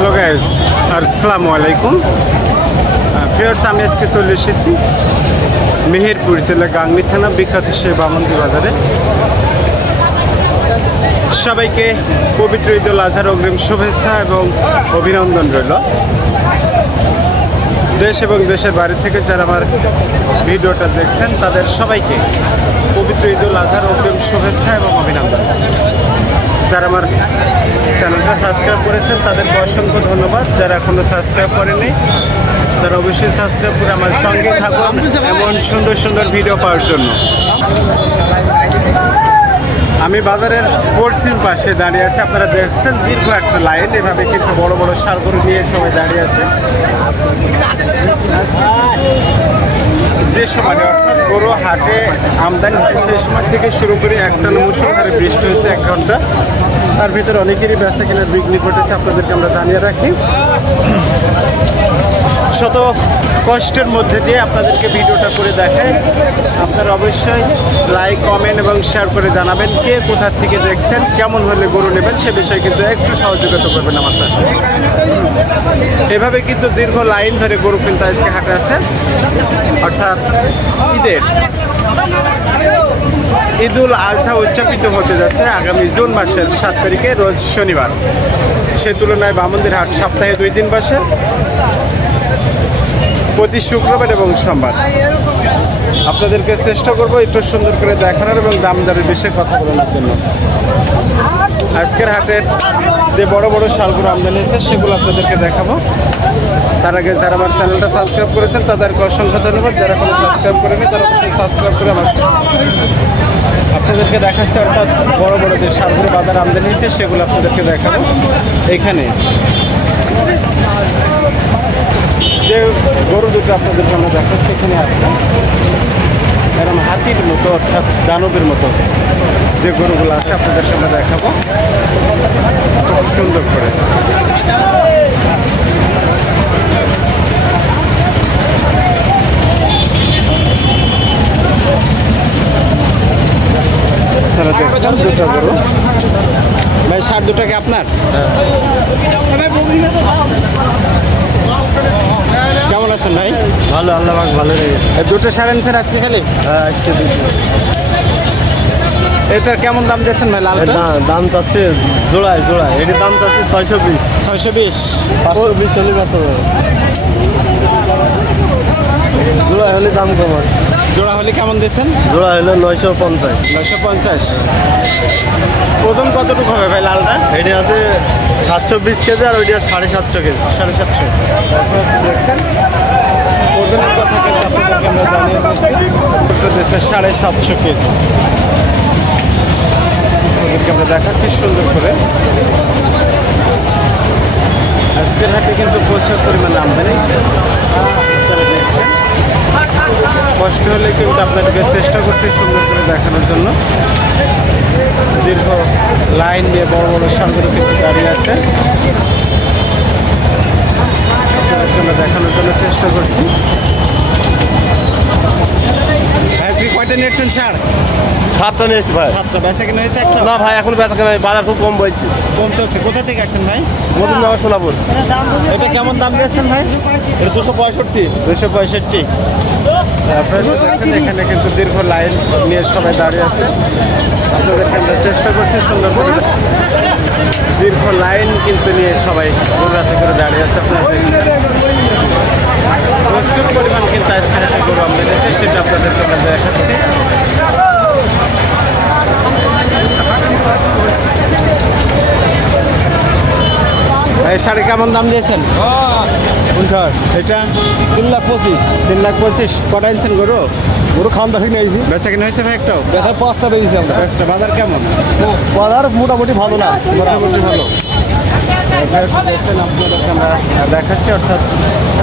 Hello guys আসসালামু আলাইকুম fierce আমি আজকে চলে এসেছি মেহেরপুর জেলা গাংনি থানা বিখ্যাত সেই বামন্দি বাজারে। সবাইকে পবিত্র ঈদ উল আজহার অগ্রিম শুভেচ্ছা এবং অভিনন্দন রইল। দেশ এবং দেশের বাইরে থেকে যারা আমার ভিডিওটা দেখছেন, তাদের সবাইকে পবিত্র ঈদ উল আজহার অগ্রিম শুভেচ্ছা এবং অভিনন্দন। যারা আমার চ্যানেলটা সাবস্ক্রাইব করেছেন, তাদেরকে অসংখ্য ধন্যবাদ। যারা এখনও সাবস্ক্রাইব করেনি তারা অবশ্যই সাবস্ক্রাইব করে আমার সঙ্গে থাকুন এমন সুন্দর সুন্দর ভিডিও পাওয়ার জন্য। আমি বাজারের পশ্চিম পাশে দাঁড়িয়ে আছি। আপনারা দেখছেন দীর্ঘ একটা লাইন, এভাবে কিন্তু বড় বড় সারগরু নিয়ে সবাই দাঁড়িয়ে আছে। যে সময় অর্থাৎ গরু হাটে আমদানি হয়, সেই সময় থেকে শুরু করে একটা মুসলধারে বৃষ্টি হয়েছে এক ঘণ্টা। তার ভিতরে অনেকেরই বেচা কেনার বিঘ্নি ঘটেছে আপনাদেরকে আমরা জানিয়ে রাখি। শত কষ্টের মধ্যে দিয়ে আপনাদেরকে ভিডিওটা করে দেখাই। আপনারা অবশ্যই লাইক কমেন্ট এবং শেয়ার করে জানাবেন কে কোথা থেকে দেখছেন, কেমন হলে গরু নেবেন সে বিষয়ে কিন্তু একটু সহযোগিতা করবেন আমার সাথে। এভাবে কিন্তু দীর্ঘ লাইন ধরে গরু কিন্তু আজকে হাটে আছে। অর্থাৎ ঈদের ঈদুল আজহা উদযাপিত হতে যাচ্ছে আগামী জুন মাসের সাত তারিখে, রোজ শনিবার। সে তুলনায় বামন্দির হাট সপ্তাহে দুই দিন বসে। প্রতি শুক্রবার এবং সোমবার। আপনাদেরকে চেষ্টা করব একটু সুন্দর করে দেখানোর এবং দাম দরের বিষয়ে কথা বলানোর জন্য। আজকের হাটের যে বড় বড় শালগুলো আমদানি হয়েছে, সেগুলো আপনাদেরকে দেখাবো। তার আগে যারা আমার চ্যানেলটা সাবস্ক্রাইব করেছেন, তাদেরকে অসংখ্য ধন্যবাদ। যারা কোনো সাবস্ক্রাইব করেনি তারা অবশ্যই সাবস্ক্রাইব করে আমার আপনাদেরকে দেখাচ্ছে, অর্থাৎ বড় বড় যে সারগুলো বাজার আমদানি হয়েছে, সেগুলো আপনাদেরকে দেখাবো। এখানে যে গরু দুটো আপনাদেরকে আমরা দেখাচ্ছি, এখানে আছে। এরকম হাতির মতো, অর্থাৎ দানবের মতো যে গরুগুলো আছে, আপনাদেরকে আমরা দেখাবো। খুব সুন্দর করে। দেখছেন দুটো গরু। ভাই ষাট দুটো কি আপনার? কেমন আছেন ভাই? ভালো আল্লাহ ভালো দুটো সাড়ে আনছেন আজকে খালি? হ্যাঁ আজকে এটার কেমন দাম দিয়েছেন ভাই লালটা? দাম চাচ্ছে জোড়ায় জোড়ায়। এটির দাম চাচ্ছে ছয়শো বিশ। ছয়শো বিশ। পাঁচশো বিশ হলে বেচা যাবে। জোড়ায় হলে দাম কম হয় জোড়া হলে কেমন দিয়েছেন? জোড়া হলে নয়শো পঞ্চাশ। নয়শো পঞ্চাশ। ওজন কতটুকু হবে ভাই লালটা? এটি আছে সাতশো বিশ কেজি আর ওইটি সাড়ে সাতশো কেজি। সাড়ে সাতশো। দেখছেন? ওজনের কথা কিন্তু আপনাদেরকে আমরা জানিয়ে দিয়েছে। সাড়ে সাতশো কেজি। ওদেরকে আমরা দেখাচ্ছি সুন্দর করে। আজকের হাটে কিন্তু প্রচুর পরিমাণে আমদানি আপনারা দেখছেন কষ্ট হলে কিন্তু আপনাদেরকে চেষ্টা করতে সুন্দর করে দেখানোর জন্য। দীর্ঘ লাইন দিয়ে বড় বড় সারগুলো কিন্তু দাঁড়িয়ে আছে। আপনাদের জন্য দেখানোর জন্য চেষ্টা করছি। সার সাতটা নিয়েছি ভাই। সাতটা বেচা কিনা হয়েছে একটা? না ভাই এখন বেচা কেনা বাজার খুব কম বলছি কম চলছে। কোথা থেকে আসছেন ভাই? মধুর নগর সোলাপুর এটা কেমন দাম দিয়েছেন ভাই? এটা দুশো পঁয়ষট্টি। দুশো পঁয়ষট্টি। এখানে কিন্তু দীর্ঘ লাইন নিয়ে সবাই দাঁড়িয়ে আছে। আপনাদেরকে আমরা চেষ্টা করছি সুন্দর করে দীর্ঘ লাইন কিন্তু নিয়ে সবাই গরুরাতে করে দাঁড়িয়ে আছে আপনারা দেখছেন প্রচুর পরিমাণ কিন্তু আজকে একটা গরু আছে সেটা আপনাদেরকে আমরা দেখাচ্ছি। এই শাড়ি কেমন দাম দিয়েছেন? এটা তিন লাখ পঁচিশ। তিন লাখ পঁচিশ। কটা আনছেন গরু? গরু খাওয়ান নিয়েছি বেচা কিনা হয়েছে ভাই একটাও? পাঁচটা পেয়েছি আমরা। বাজার কেমন? বাজার মোটামুটি ভালো না। মোটামুটি ভালো। দেখাচ্ছি, অর্থাৎ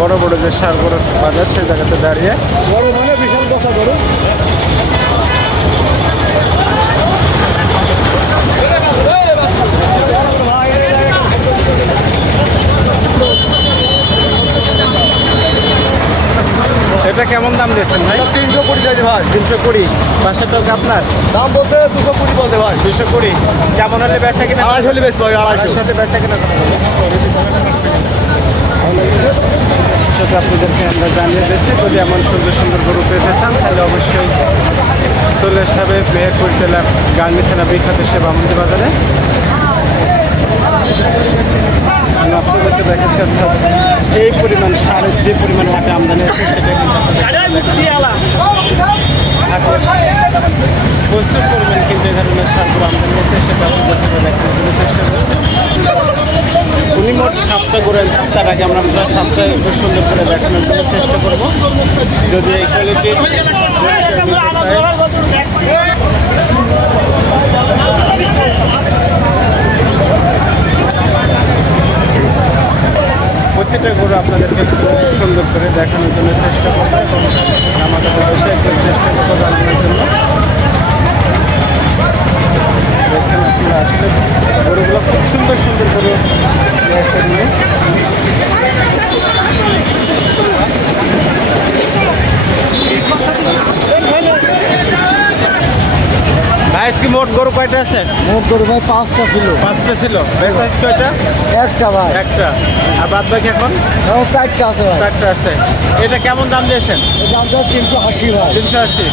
বড় বড় যে সার গরুর বাজার, সেই জায়গাতে দাঁড়িয়ে। বড় এটা কেমন দাম দিয়েছেন ভাই? তিনশো দশ তিনশো কুড়ি। পাঁচশো টাকা আপনার। দাম বলতে দুশো কুড়ি বলতে ভাই দুশো কুড়ি। কেমন হলে বেচা কিনা আড়াইশো হলে বেচবো আড়াইশো। হলে বেচা কিনা আপনাদেরকে আমরা জানিয়ে দিচ্ছি যদি এমন সুন্দর সুন্দর গরু পেতে চান তাহলে অবশ্যই চলে আসতে হবে মেহেরপুর গান গান্ধী থানা বিখ্যাত সেবা বাজারে। আমি আপনাদেরকে দেখাচ্ছি, অর্থাৎ এই পরিমাণ সারের যে পরিমাণ হাটে আমদানি আছে সেটা কিন্তু প্রচুর পরিমাণ কিন্তু এই ধরনের সারগুলো আমদানি আছে সেটা আপনাদেরকে দেখানোর জন্য চেষ্টা করছি। উনি মোট সাতটা করে আনছেন তার আগে আমরা প্রায় সাতটা সুন্দর করে দেখানোর জন্য চেষ্টা করব। যদি এই কোয়ালিটির প্রতিটা গরু আপনাদেরকে একটু সুন্দর করে দেখানোর জন্য চেষ্টা করব এবং আমাদের অবশ্যই একটু চেষ্টা করব জানানোর জন্য দেখছেন আপনারা আসলে গরুগুলো খুব সুন্দর সুন্দর গরু রয়েছে নিয়ে ভাই আজকে মোট গরু কয়টা আছে? মোট গরু ভাই পাঁচটা ছিল। পাঁচটা ছিল। আজ কয়টা? একটা ভাই। একটা। আর বাদ বাকি এখন? চারটা আছে ভাই। চারটা আছে। এটা কেমন দাম দিয়েছেন? দাম তো তিনশো আশি ভাই। তিনশো আশি।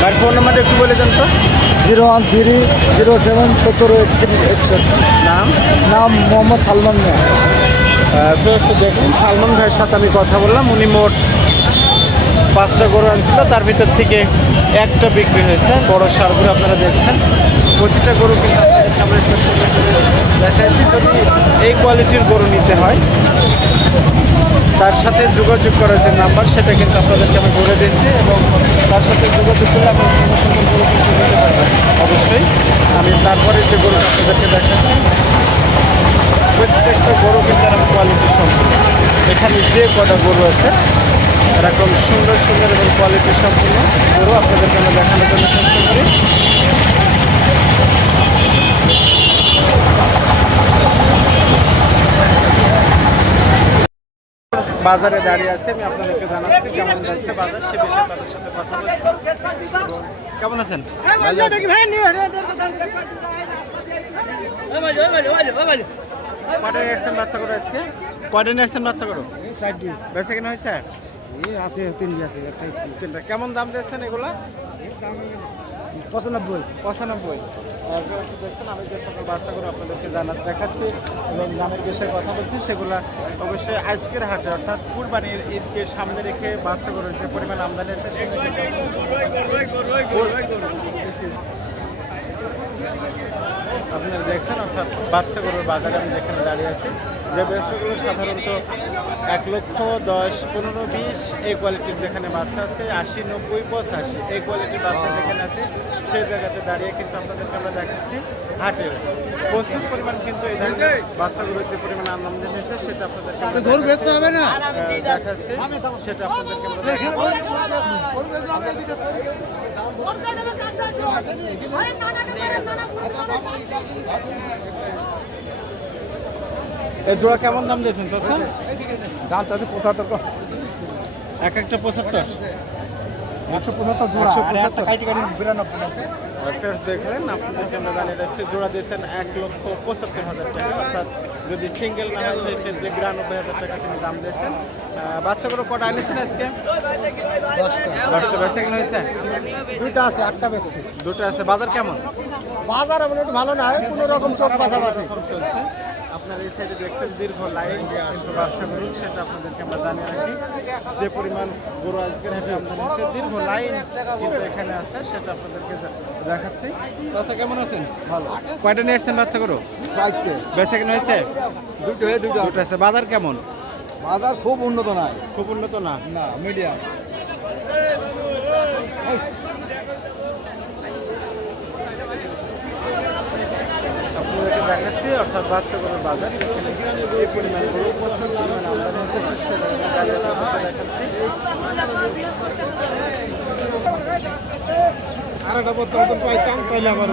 ভাই ফোন নাম্বারটা একটু বলে দেন তো। Zero one three zero seven সতেরো একত্রিশ নাম? নাম মোহাম্মদ সালমান মিয়া। দেখুন সালমান ভাইয়ের সাথে আমি কথা বললাম। উনি মোট পাঁচটা গরু আনছিল, তার ভিতর থেকে একটা বিক্রি হয়েছে। বড় সারগুলো আপনারা দেখছেন। প্রতিটা গরু কিন্তু আমরা দেখাচ্ছি। যদি এই কোয়ালিটির গরু নিতে হয়, তার সাথে যোগাযোগ করার যে নাম্বার, সেটা কিন্তু আপনাদেরকে আমি বলে দিয়েছি এবং তার সাথে যোগাযোগ করলে আপনি সুন্দর সুন্দর গরু কিন্তু নিতে অবশ্যই আমি তারপরে যে গরুটা আপনাদেরকে দেখাচ্ছি, প্রত্যেকটা গরু কিন্তু কোয়ালিটি সম্পূর্ণ। এখানে যে কটা গরু আছে এরকম সুন্দর সুন্দর এবং কোয়ালিটি সম্পূর্ণ গরু আপনাদেরকে আমরা দেখানোর জন্য চেষ্টা করি। বাজারে দাঁড়িয়ে আছে, আমি আপনাদেরকে জানাচ্ছি কেমন যাচ্ছে বাজার, সে বিষয়ে তাদের সাথে কথা বলছি। কেমন আছেন? নিয়েছেন বাচ্চা করো আজকে? নিয়েছেন বাচ্চা করো বেঁচে কিনা হয়েছে? আছে তিনটি আছে একটা তিনটা। কেমন দাম দিয়েছেন এগুলা? পঁচানব্বই। পঁচানব্বই। দেখছেন আমি যে সকল বাচ্চাগুলো আপনাদেরকে জানা দেখাচ্ছি এবং দামের বিষয়ে কথা বলছি সেগুলো অবশ্যই আজকের হাটে অর্থাৎ কুরবানির ঈদকে সামনে রেখে বাচ্চাগুলোর যে পরিমাণ আমদানি আছে আপনারা দেখছেন অর্থাৎ বাচ্চাগুলোর বাজারে আমি যেখানে দাঁড়িয়ে আছি যে বাচ্চাগুলো সাধারণত এক লক্ষ দশ পনেরো বিশ এই কোয়ালিটির যেখানে বাচ্চা আছে আশি নব্বই পঁচাশি এই কোয়ালিটির বাচ্চা যেখানে আছে সেই জায়গাতে দাঁড়িয়ে কিন্তু আপনাদেরকে আমরা দেখাচ্ছি হাটে। প্রচুর পরিমাণ কিন্তু এই ধরনের বাচ্চাগুলোর যে পরিমাণ আমদানি হয়েছে সেটা আপনাদেরকে হবে না? দেখাচ্ছি। সেটা আপনাদেরকে আমরা এই জোড়া কেমন দাম দিয়েছেন চাচা দাম তাদের পঁচাত্তর। এক একটা পঁচাত্তর? একশো পঁচাত্তর জোড়া। একটা ফেরত দেখলেন আপনাদেরকে আমরা জানিয়ে রাখছি জোড়া দিয়েছেন এক লক্ষ পঁচাত্তর হাজার টাকা। অর্থাৎ যদি সিঙ্গেল না হয় সেই ক্ষেত্রে বিরানব্বই হাজার টাকা তিনি দাম দিয়েছেন। বাচ্চাগুলো কটা আনিয়েছেন আজকে? দশটা। বেচা কিনা হয়েছে? দুইটা আছে আটটা বেশি দুটো আছে বাজার কেমন? বাজার এমন একটু ভালো না কোনো রকম চোখ এরকম চলছে। আপনার এই সাইডে দেখছেন দীর্ঘ লাইন কিন্তু বাচ্চা গরু সেটা আপনাদেরকে আমরা জানিয়ে রাখি। যে পরিমাণ গরু আজকের হাটে আমদানি আছে দীর্ঘ লাইন কিন্তু এখানে আছে সেটা আপনাদেরকে দেখাচ্ছি। আচ্ছা কেমন আছেন? ভালো। কয়টা নিয়ে এসছেন বাচ্চা গরু চারটে কেন হয়েছে? দুটো হয়ে দুটো। দুটো আছে। বাজার কেমন? বাজার খুব উন্নত নয় খুব উন্নত না? না মিডিয়াম আপনাদেরকে দেখাচ্ছি অর্থাৎ বাচ্চা গরুর বাজার এই পরিমাণ গরু প্রচুর পরিমাণ আমদানি হচ্ছে ঠিক সে জায়গায় দাঁড়িয়ে দেখাচ্ছি আরেকটা বর্তমান পাইতাম পাইলে আবার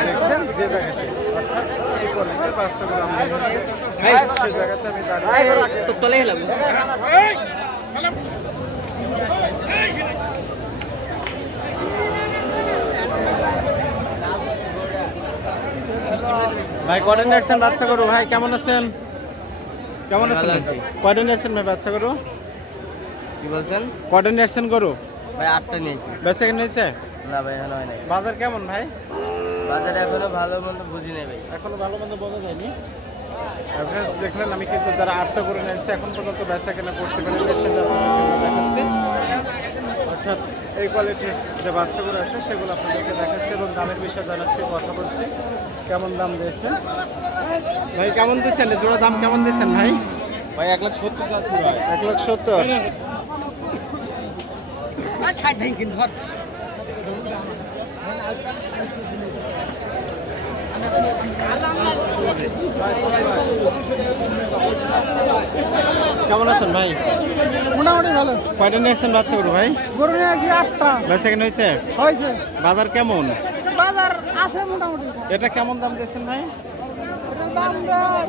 দেখছেন যে জায়গাতে অর্থাৎ এই কোয়ালিটির বাচ্চাগুলো আমদানি হচ্ছে সে জায়গাতে আমি দাঁড়িয়ে ভাই কয়টা নিয়েছেন বাচ্চা করো ভাই কেমন আছেন? কেমন আছেন। কয়টা নিয়েছেন ভাই বাচ্চা গরু? কি বলছেন? কয়টা নিয়েছেন গরু? ভাই আটটা নিয়েছি। বেচা কেন হয়েছে? না ভাই এখনও হয় নাই। বাজার কেমন ভাই? বাজারে এখনও ভালো মন্দ বুঝি নাই ভাই। এখনও ভালো মন্দ বোঝা যায়নি। দেখলেন আমি কিন্তু যারা আটটা করে নিয়েছে এখন পর্যন্ত বেচা কেনা করতে পারেন। সেটা এই কোয়ালিটির যে বাচ্চাগুলো আছে সেগুলো আপনাদেরকে দেখাচ্ছি এবং দামের বিষয়ে জানাচ্ছি কথা বলছি। কেমন দাম দিয়েছে ভাই কেমন দিচ্ছেন জোড়া দাম কেমন দিচ্ছেন ভাই? ভাই এক লাখ সত্তর আছে ভাই। এক লাখ সত্তর? কেমন আছেন ভাই? মোটামুটি ভালো। কয়টা নিয়েছেন বাচ্চা গরু ভাই? গরু নিয়ে আসি আটটা। বেচা কেন হয়েছে? হয়েছে। বাজার কেমন? বাজার আছে মোটামুটি। এটা কেমন দাম দিয়েছেন ভাই? দাম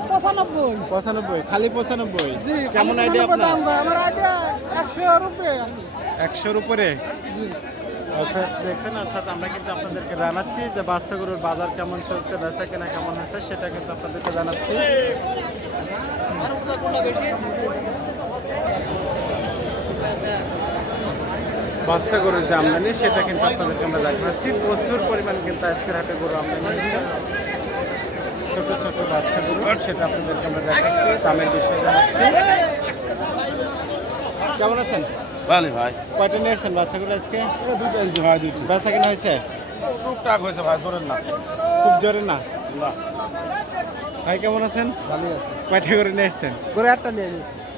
পঁচানব্বই। পঁচানব্বই খালি পঁচানব্বই। কেমন আইডিয়া আপনার? আমার আইডিয়া একশোর উপরে দেখছেন অর্থাৎ আমরা কিন্তু আপনাদেরকে জানাচ্ছি যে বাচ্চা গরুর বাজার কেমন চলছে বেচা কেনা কেমন হচ্ছে সেটা কিন্তু আপনাদেরকে জানাচ্ছি। বাচ্চা গরুর যে আমদানি সেটা কিন্তু আপনাদেরকে আমরা দেখাচ্ছি। প্রচুর পরিমাণ কিন্তু আজকের হাটে গরু আমদানি হয়েছে। ছোট ছোট বাচ্চা গরু সেটা আপনাদেরকে আমরা দেখাচ্ছি দামের বিষয়ে জানাচ্ছি। কেমন আছেন? ভালো ভাই। কয়টা নিয়েছেন বাচ্চাগুলো আজকে? দুটো ইঞ্চি ভাই দুটো বাচ্চা কেনা হয়েছে? টুকটাক হয়েছে ভাই ধরেন না। খুব জোরে না? ভাই কেমন আছেন? ভালো আছে। কয়টা করে নিয়ে এসছেন গরু একটা নিয়ে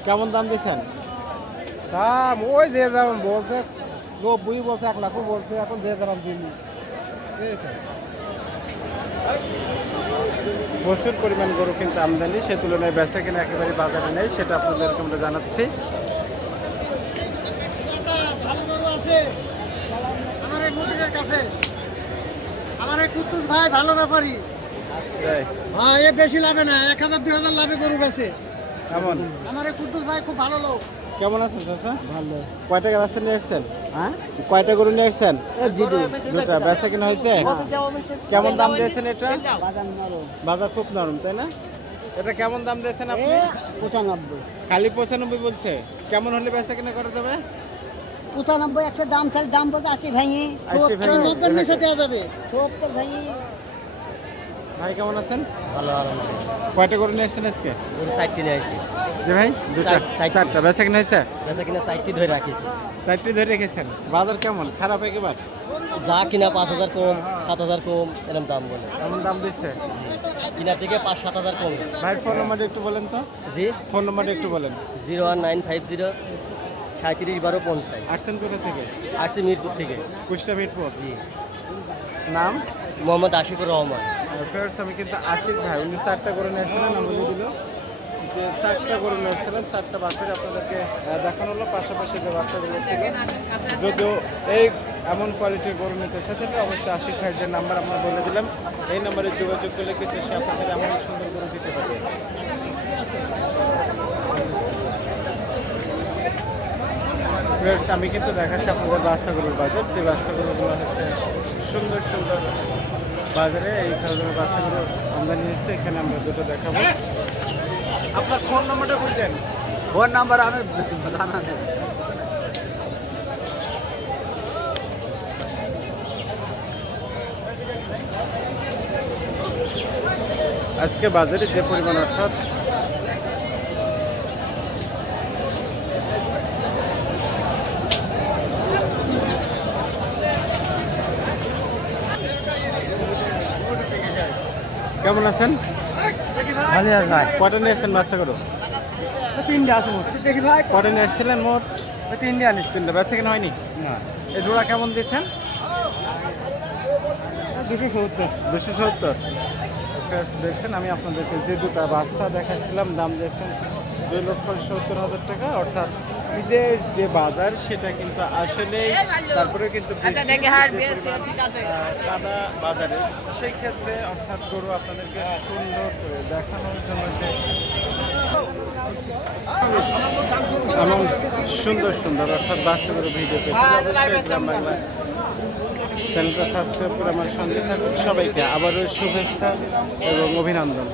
কেমন দাম দিয়েছেন? দাম ওই যে দাম বলছে নব্বই বলছে এক লাখও বলছে এখন যে দাম দিন প্রচুর পরিমাণ গরু কিন্তু আমদানি সে তুলনায় বেচা কিনা একেবারে বাজারে নেই সেটা আপনাদেরকে আমরা জানাচ্ছি। ভালো গরু আছে আমার এই মন্দিরের কাছে। আমার এই কুদ্দুস ভাই ভালো ব্যাপারী। ভাই এ বেশি লাভে না এক হাজার দুই হাজার লাভে গরু বেছে কেমন? আমার এই কুদ্দুস ভাই খুব ভালো লোক। কেমন আছেন চাচা? ভালো। কয়টা বাচ্চা নিয়ে এসছেন হ্যাঁ? কয়টা গরু নিয়ে এসছেন দুটা বেচা কিনা হয়েছে? কেমন দাম দিয়েছেন এটা? বাজার খুব নরম তাই না? এটা কেমন দাম দিয়েছেন আপনি? পঁচানব্বই। খালি পঁচানব্বই বলছে। কেমন হলে বেচা কিনা করা যাবে? পঁচানব্বই একশো দাম চাল দাম বলতে আশি ভাঙি। আশি ভেঙে। দেওয়া যাবে। সত্তর ভেঙে। ভাই কেমন আছেন? ভালো কয়টা গরু নিয়ে এসছেন আজকে? গরু সাইডটি নিয়ে আসি যে ভাই দুটা চার- চারটা। বেচা কিনা হয়েছে? বেচা কিনা সাইডটি ধরে রাখিছি। চারটি ধরে রেখেছেন। বাজার কেমন? খারাপ একেবার? যা কিনা পাঁচ হাজার কম সাত হাজার কম এরকম দাম বলে। কেমন দাম দিচ্ছে? কিনা থেকে পাঁচ সাত হাজার কম। ভাই ফোন নাম্বারটা একটু বলেন তো। জি। ফোন নাম্বারটা একটু বলেন। Zero one nine five zero সাঁত্রিশ বারো পঞ্চাশ। আসছেন কোথা থেকে? আসছি মিরপুর থেকে। কুষ্টা মিরপুর। জি। নাম? মোহাম্মদ আশিকুর রহমান। ফেরস আমি কিন্তু আশিক ভাই, উনি চারটা করে নিয়েছিলেন আমি বলে দিল যে চারটা করে নিয়েছিলেন চারটা বাচ্চারে আপনাদেরকে দেখানো হলো পাশাপাশি যে বাচ্চাগুলো ছিল যদিও এই এমন কোয়ালিটির গরু নিতে তাহলে অবশ্যই আশিক ভাইয়ের যে নাম্বার আমরা বলে দিলাম, এই নাম্বারে যোগাযোগ করলে কিন্তু সে আপনাদের এমন সুন্দর গরু দিতে পারবে। আমি কিন্তু দেখাচ্ছি আপনাদের বাচ্চাগুলোর বাজার যে বাচ্চাগুলোগুলো হচ্ছে সুন্দর সুন্দর। বাজারে এই ধরনের বাচ্চাগুলো আমদানি হচ্ছে এখানে আমরা দুটো দেখাবো। আপনার ফোন নাম্বারটা বলতেন ফোন নাম্বার আমি জানা নেই। আজকে বাজারে যে পরিমাণ অর্থাৎ কেমন আছেন? ভালো আছে ভাই। কটা নিয়েছেন বাচ্চাগুলো তিনটে আছে দেখি ভাই। কটা নিয়ে এসেছিলেন মোট? তিনটে আনিস তিনটা। বেচা কেন হয়নি? না। এই জোড়া কেমন দিয়েছেন? দুশো সত্তর। দুশো সত্তর। দেখছেন আমি আপনাদেরকে যে দুটা বাচ্চা দেখাচ্ছিলাম দাম দিয়েছেন দুই লক্ষ সত্তর হাজার টাকা অর্থাৎ ঈদের যে বাজার সেটা কিন্তু আসলেই তারপরে কিন্তু আচ্ছা, কাদা বাজারে। সেই ক্ষেত্রে অর্থাৎ গরু আপনাদেরকে সুন্দর করে দেখানোর জন্য যে এমন সুন্দর সুন্দর। অর্থাৎ ভিডিও পেয়েছি অবশ্যই গ্রাম বাংলায় চ্যানেলটা সাবস্ক্রাইব করে আমার সঙ্গে থাকুন। সবাইকে আবারও শুভেচ্ছা এবং অভিনন্দন।